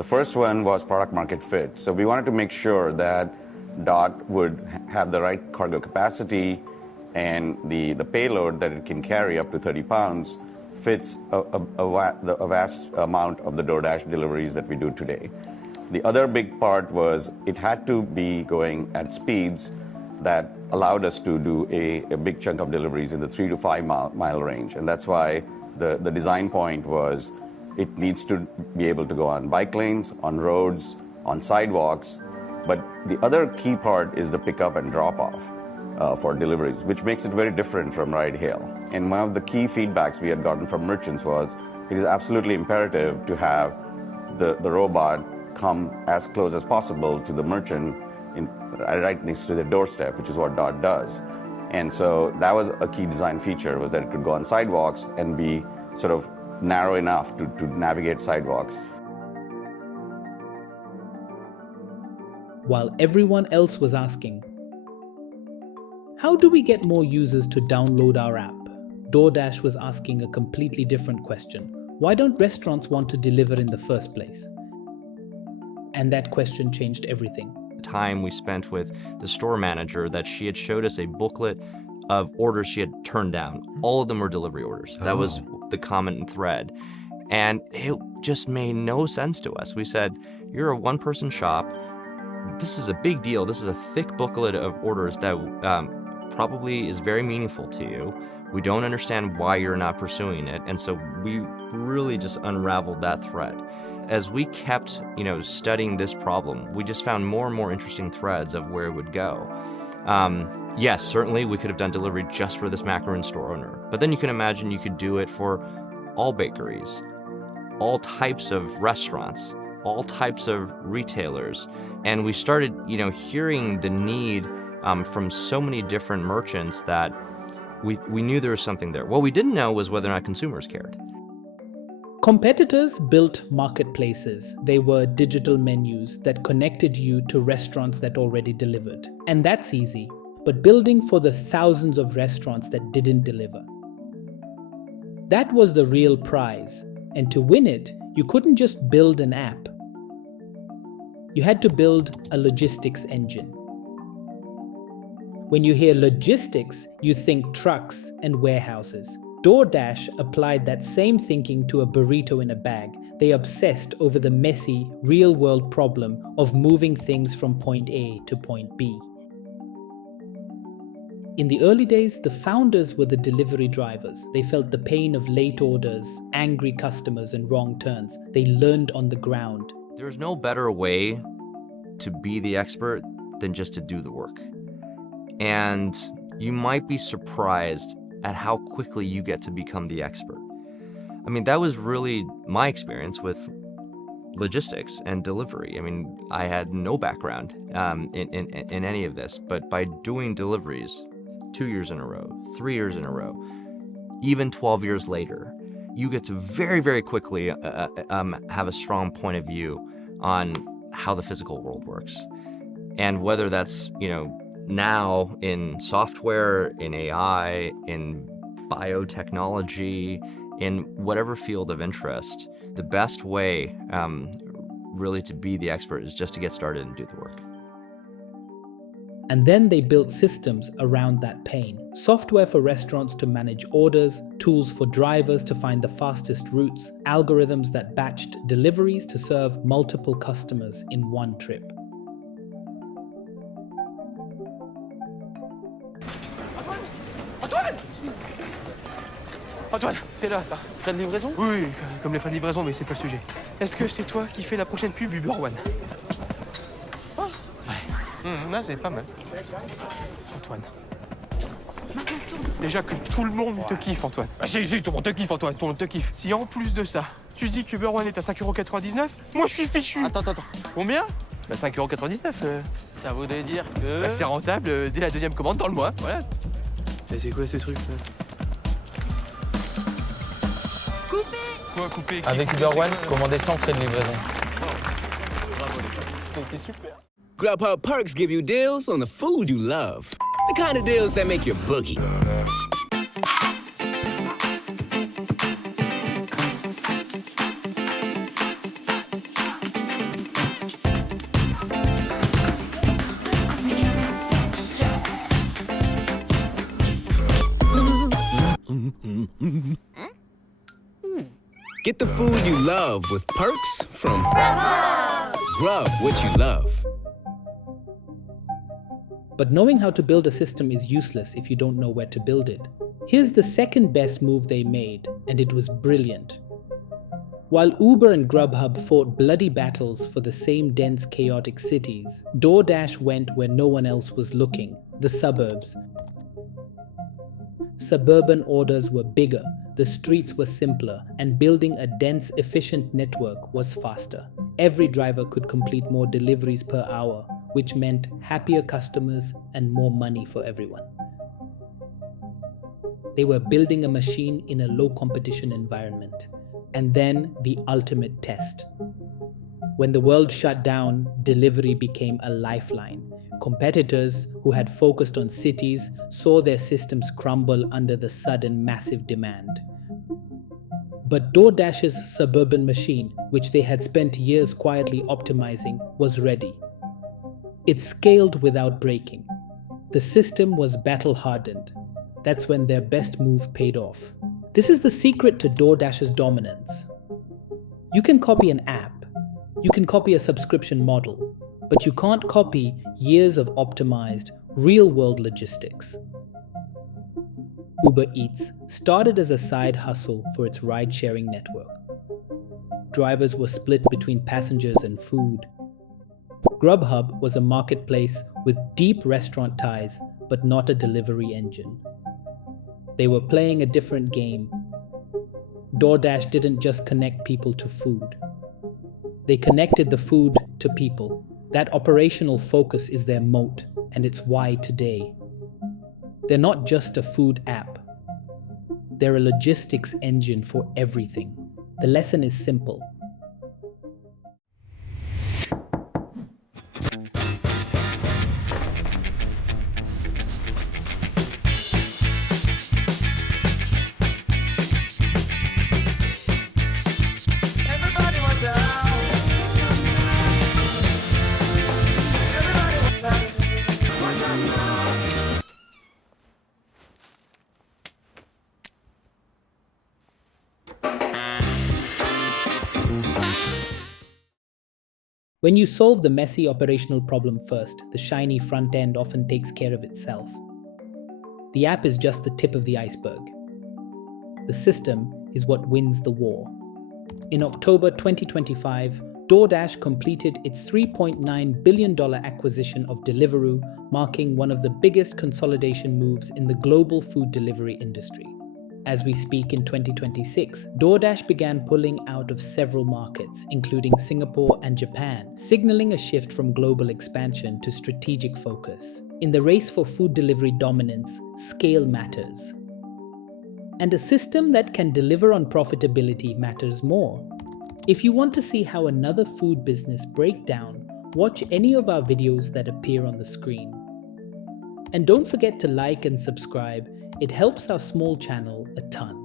The first one was product market fit. So we wanted to make sure that Dot would have the right cargo capacity and the payload that it can carry up to 30 pounds fits a vast amount of the DoorDash deliveries that we do today. The other big part was it had to be going at speeds that allowed us to do a big chunk of deliveries in the 3 to 5 mile range. And that's why the design point was it needs to be able to go on bike lanes, on roads, on sidewalks. But the other key part is the pickup and drop off for deliveries, which makes it very different from ride hail. And one of the key feedbacks we had gotten from merchants was it is absolutely imperative to have the robot come as close as possible to the merchant right next to the doorstep, which is what Dot does. And so that was a key design feature, was that it could go on sidewalks and be sort of narrow enough to navigate sidewalks. While everyone else was asking, how do we get more users to download our app? DoorDash was asking a completely different question. Why don't restaurants want to deliver in the first place? And that question changed everything. Time we spent with the store manager that she had showed us a booklet of orders she had turned down. All of them were delivery orders. That was the common thread. And it just made no sense to us. We said, you're a one-person shop. This is a big deal. This is a thick booklet of orders that probably is very meaningful to you. We don't understand why you're not pursuing it. And so we really just unraveled that thread. As we kept, studying this problem, we just found more and more interesting threads of where it would go. Yes, certainly we could have done delivery just for this macaroon store owner, but then you can imagine you could do it for all bakeries, all types of restaurants, all types of retailers. And we started, hearing the need from so many different merchants that we knew there was something there. What we didn't know was whether or not consumers cared. Competitors built marketplaces. They were digital menus that connected you to restaurants that already delivered. And that's easy, but building for the thousands of restaurants that didn't deliver. That was the real prize. And to win it, you couldn't just build an app. You had to build a logistics engine. When you hear logistics, you think trucks and warehouses. DoorDash applied that same thinking to a burrito in a bag. They obsessed over the messy, real-world problem of moving things from point A to point B. In the early days, the founders were the delivery drivers. They felt the pain of late orders, angry customers, and wrong turns. They learned on the ground. There's no better way to be the expert than just to do the work. And you might be surprised at how quickly you get to become the expert. I mean, that was really my experience with logistics and delivery. I mean, I had no background in any of this, but by doing deliveries 2 years in a row, 3 years in a row, even 12 years later, you get to very, very quickly have a strong point of view on how the physical world works. And whether that's, now in software, in AI, in biotechnology, in whatever field of interest, the best way really to be the expert is just to get started and do the work. And then they built systems around that pain. Software for restaurants to manage orders, tools for drivers to find the fastest routes, algorithms that batched deliveries to serve multiple customers in one trip. Antoine, t'es là, t'as frais de livraison? Oui, comme les frais de livraison, mais c'est pas le sujet. Est-ce que c'est toi qui fais la prochaine pub Uber One? Oh. Ouais. Là, c'est pas mal. Antoine. Déjà que tout le monde te kiffe, Antoine. Bah si, tout le monde te kiffe, Antoine, tout le monde te kiffe. Si en plus de ça, tu dis qu'Uber One est à 5,99 €, moi je suis fichu. Attends. Combien? Bah 5,99 €. Ça voudrait dire que... Bah, que c'est rentable dès la deuxième commande dans le mois, voilà. Et c'est quoi ce truc là? Quoi, couper? Avec Uber One, commandez sans frais de livraison. C'est super. Grubhub perks give you deals on the food you love. The kind of deals that make your boogie. Get the food you love with perks from Grubhub. Grub what you love. But knowing how to build a system is useless if you don't know where to build it. Here's the second best move they made, and it was brilliant. While Uber and Grubhub fought bloody battles for the same dense, chaotic cities, DoorDash went where no one else was looking, the suburbs. Suburban orders were bigger, the streets were simpler, and building a dense, efficient network was faster. Every driver could complete more deliveries per hour, which meant happier customers and more money for everyone. They were building a machine in a low-competition environment. And then the ultimate test. When the world shut down, delivery became a lifeline. Competitors who had focused on cities saw their systems crumble under the sudden massive demand. But DoorDash's suburban machine, which they had spent years quietly optimizing, was ready. It scaled without breaking. The system was battle-hardened. That's when their best move paid off. This is the secret to DoorDash's dominance. You can copy an app, you can copy a subscription model, but you can't copy years of optimized, real-world logistics. Uber Eats started as a side hustle for its ride-sharing network. Drivers were split between passengers and food. Grubhub was a marketplace with deep restaurant ties, but not a delivery engine. They were playing a different game. DoorDash didn't just connect people to food. They connected the food to people. That operational focus is their moat, and it's why today. They're not just a food app. They're a logistics engine for everything. The lesson is simple. When you solve the messy operational problem first, the shiny front end often takes care of itself. The app is just the tip of the iceberg. The system is what wins the war. In October 2025, DoorDash completed its $3.9 billion acquisition of Deliveroo, marking one of the biggest consolidation moves in the global food delivery industry. As we speak in 2026, DoorDash began pulling out of several markets, including Singapore and Japan, signaling a shift from global expansion to strategic focus. In the race for food delivery dominance, scale matters. And a system that can deliver on profitability matters more. If you want to see how another food business breaks down, watch any of our videos that appear on the screen. And don't forget to like and subscribe. It helps our small channel a ton.